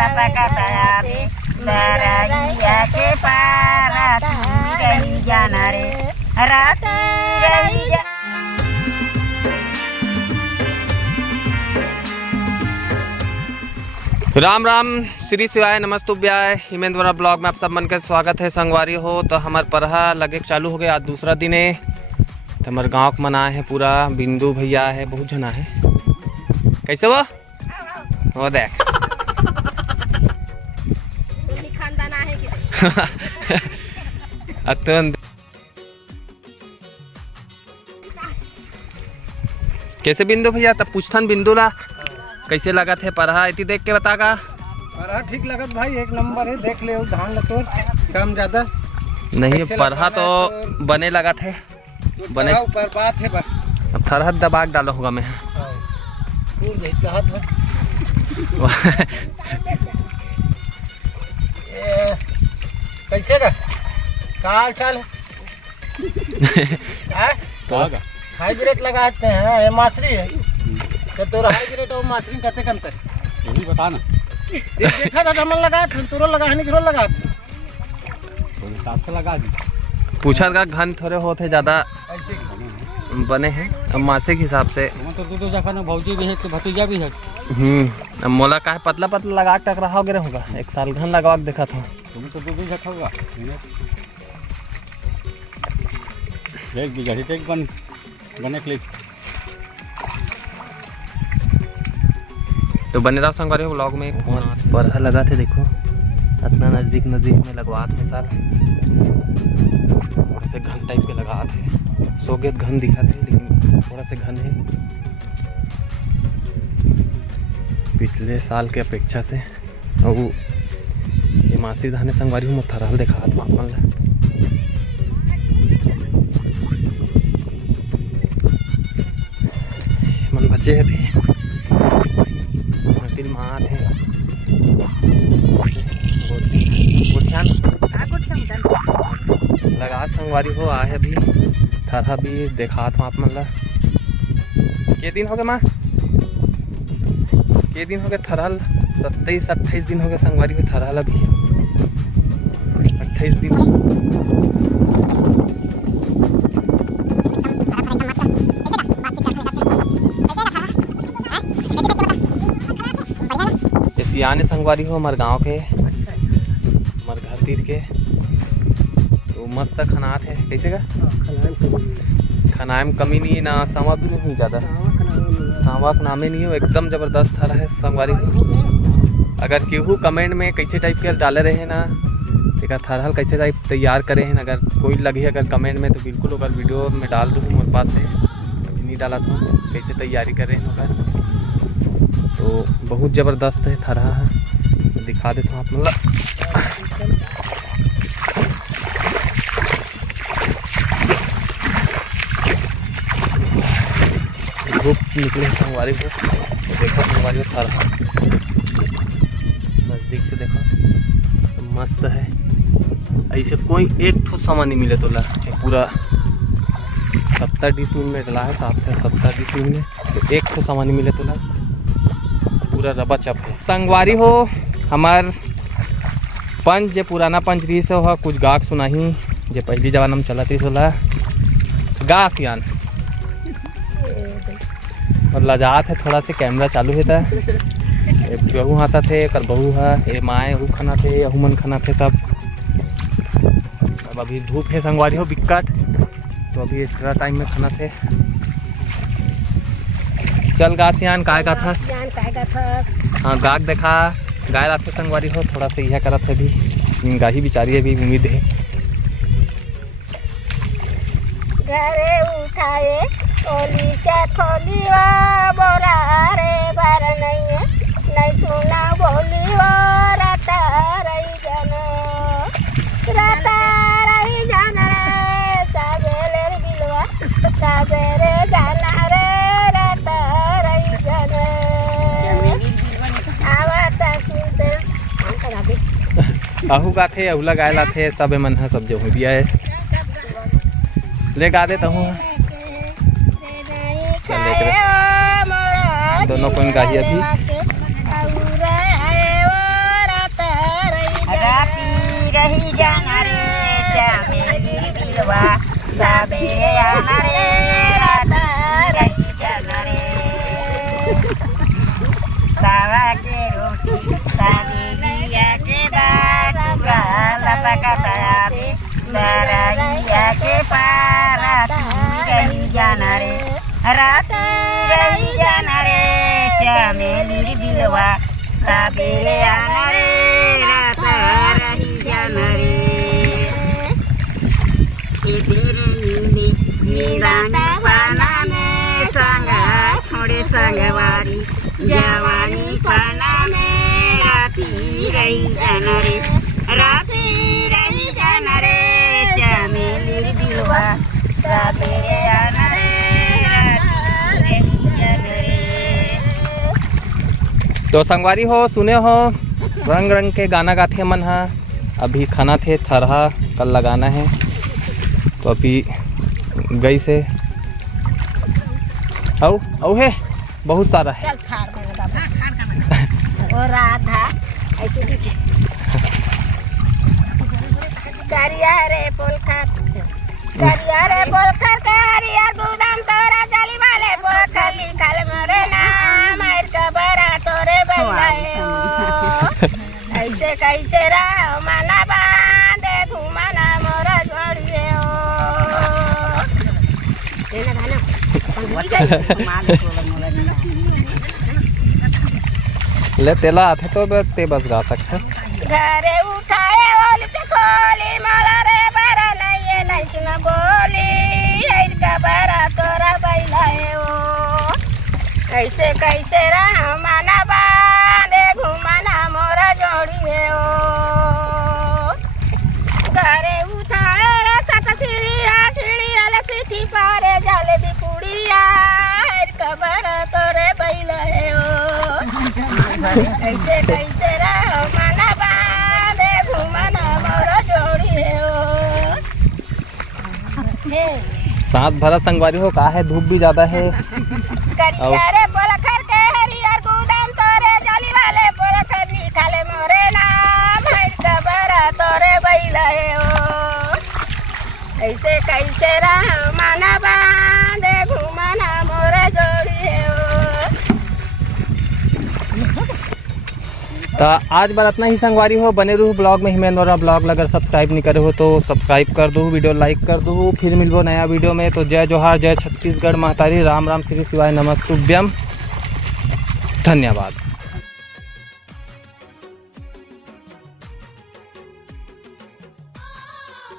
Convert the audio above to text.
टपकता दरैया के पार रही जाना रे राती रही जा। राम राम श्री शिवाय नमस्तुभ्याय। हिमेंद्र ब्लॉग में आप सब मन के स्वागत है। संगवारी हो तो हमार परहा लगे चालू हो गया। आज दूसरा दिन है तो हमारे गाँव का मना है पूरा। बिंदु भैया है, बहुत जना है। कैसे वो देख अतन कैसे बिंदु भैया तब पूछथन बिंदु ला कैसे लगा थे परहा इति देख के बता का। परहा ठीक लगत भाई, एक नंबर है। देख ले धान ल तोर कम ज्यादा नहीं परहा तो बने लगा थे बने ऊपर बात है बस। अब थरहद दबाग डालो होगा मैं कैसे का हाल चाल है? हाइब्रिड लगाते हैं, ये माछरी है तो तोरा हाइब्रिड और माछरी कते अंतर यही बता ना। देखा था मन लगा तोरो लगा है नहीं लगा तो लगा दी। पूछा का घन थोड़े होते ज्यादा बने हैं अब मासे के हिसाब से। तो दो जगह ना भौजी भी है तो भतीजा भी है। अब मोला का पतला पतला लगा टकरा हो गया होगा। एक साल घन लगा के देखा था। तुम तो दो जगह होगा एक बीघा ही एक बने के लिए तो बने रहा संगवारी ब्लॉग में। परहा लगा थे देखो इतना नजदीक में लगवा थे साल थोड़ा से घन टाइप के लगा थे। सोगेत घन दिखा थे लेकिन थोड़ा से घन है पिछले साल के अपेक्षा से। और ये मासी धाने संगवारी हूँ थरहल देखा था अपन मन बचे है भी मात है लगा संगवारी हो आए भी थरहा भी देखा था आप मन ला। के दिन हो गए माँ के दिन हो गए थरहल 27-28 दिन हो गए संगवारी हो थरहल अभी 28 दिन। सियाने संगवारी हो हमारे गांव के हमारे घर तीर के तो मस्त खनात है। कैसे का खनाए में कमी नहीं है ना सांवा भी नहीं ज़्यादा। सांवा का नामे नहीं हो एकदम ज़बरदस्त हरा है संगवारी हो। अगर केहू कमेंट में कैसे टाइप के डाले रहे ना एक थरहल कैसे टाइप तैयार करे हैं अगर कोई लगी अगर कमेंट में तो बिल्कुल अगर वीडियो में डाल दूँ मेरे पास से अभी नहीं डाला था कैसे तैयारी कर रहे हैं अगर तो बहुत ज़बरदस्त है थरहा है। दिखा देता हूँ आप लोग। धूप निकले संगवारी को देखो संगवारी को थरहा नज़दीक से देखो तो मस्त है। ऐसे कोई एक ठो सामान नहीं मिले तो ला पूरा 70 डिस में डला है 70 डिस में तो एक ठो सामान नहीं मिले तो ला पूरा रबा चप है। संगवारी हो हमार पंच जे पुराना पंच रही से हो कुछ गाक सुनाही जे पहली जवान हम चलती सोला गा सियान और लजात है थोड़ा से कैमरा चालू है था। बहू हंसा थे कर बहू है ये माए हु खाना थे यहू मन खाना थे सब। अब अभी धूप है संगवारी हो बिक्कट तो अभी एक्स्ट्रा टाइम में खाना थे। चल गा सियान काय का था हाँ गाक देखा गाय रात संगवारी हो थोड़ा सा यह करत है भी गाही बिचारी है भी उम्मीद है। घरे उठाए खोली खोलीवा बोरा रे बार नहीं सुना बोलीवा राता रही जाना रे साबेले बिलवा साबेरे जाना रे राता रही जाना आवता सुनते आहू का थे अहुला गायला थे सब मन है सब जो हो दिया है ले गा देता हूँ। दोनों को गाही अभी सकतायाते दरैया के पार रही जाना रे राती रही जाना रे चमेली दिलवा सबेरे आना रे रात रही जाना रे तेरे नीले नीलाने पाना में संगा छोड़े संगवारी जवानी पाना में राती रही जाना रे राती रही जाना रे चमेली दिलवा सबेरे आना रे राती रही जाना रे। तो संगवारी हो सुने हो रंग रंग के गाना गाथे मन हा अभी खाना थे थरहा कल लगाना है तो अभी गई से औ है बहुत सारा है। चल खाड़ में बाबा ओ राधा ऐसे दिखे करिया रे पोलखर करिया रे पोलखर करिया गुदाम तोरा जाली वाले पोलखर लिखल मोरे नाम मार के बरा तोरे बैलाए ओ ऐसे कैसे रहो मना बांधे घुमाना मोरा जोड़िए ओ तेना गाना ले तेला आथे तो ते बस गा सकते घरे उठाए ओली से खोली मला रे बरा नहीं नहीं सुना बोली ऐर का बरा तोरा बैलाए ओ कैसे कैसे रहा माना बांधे घुमाना मोरा जोड़िए ओ घरे उठाए रे सत सीढ़िया ले सीटी पारे जाले दी कुड़िया ऐर का बरा तोरे बैलाए ओ कैसे कैसे रहो माना बांधे घुमाना मोरा जोड़िए ओ हे साथ भरा संगवारी हो का है धूप भी ज्यादा है करिया रे पोलखर के हरियर गुदाम तोरे जाली वाले पोलखर लिखाले मोरे नाम है कबरा तोरे बैलाए ओ ऐसे कैसे रहो माना बांधे घुमाना मोरा जोड़िए ओ तो आज बार इतना ही संगवारी हो बने रहूँ ब्लॉग में हिमेन और ब्लॉग अगर सब्सक्राइब नहीं करे हो तो सब्सक्राइब कर दो वीडियो लाइक कर दो फिर मिलबो नया वीडियो में। तो जय जोहार जय छत्तीसगढ़ महतारी राम राम श्री शिवाय नमस्तुभ्यम धन्यवाद।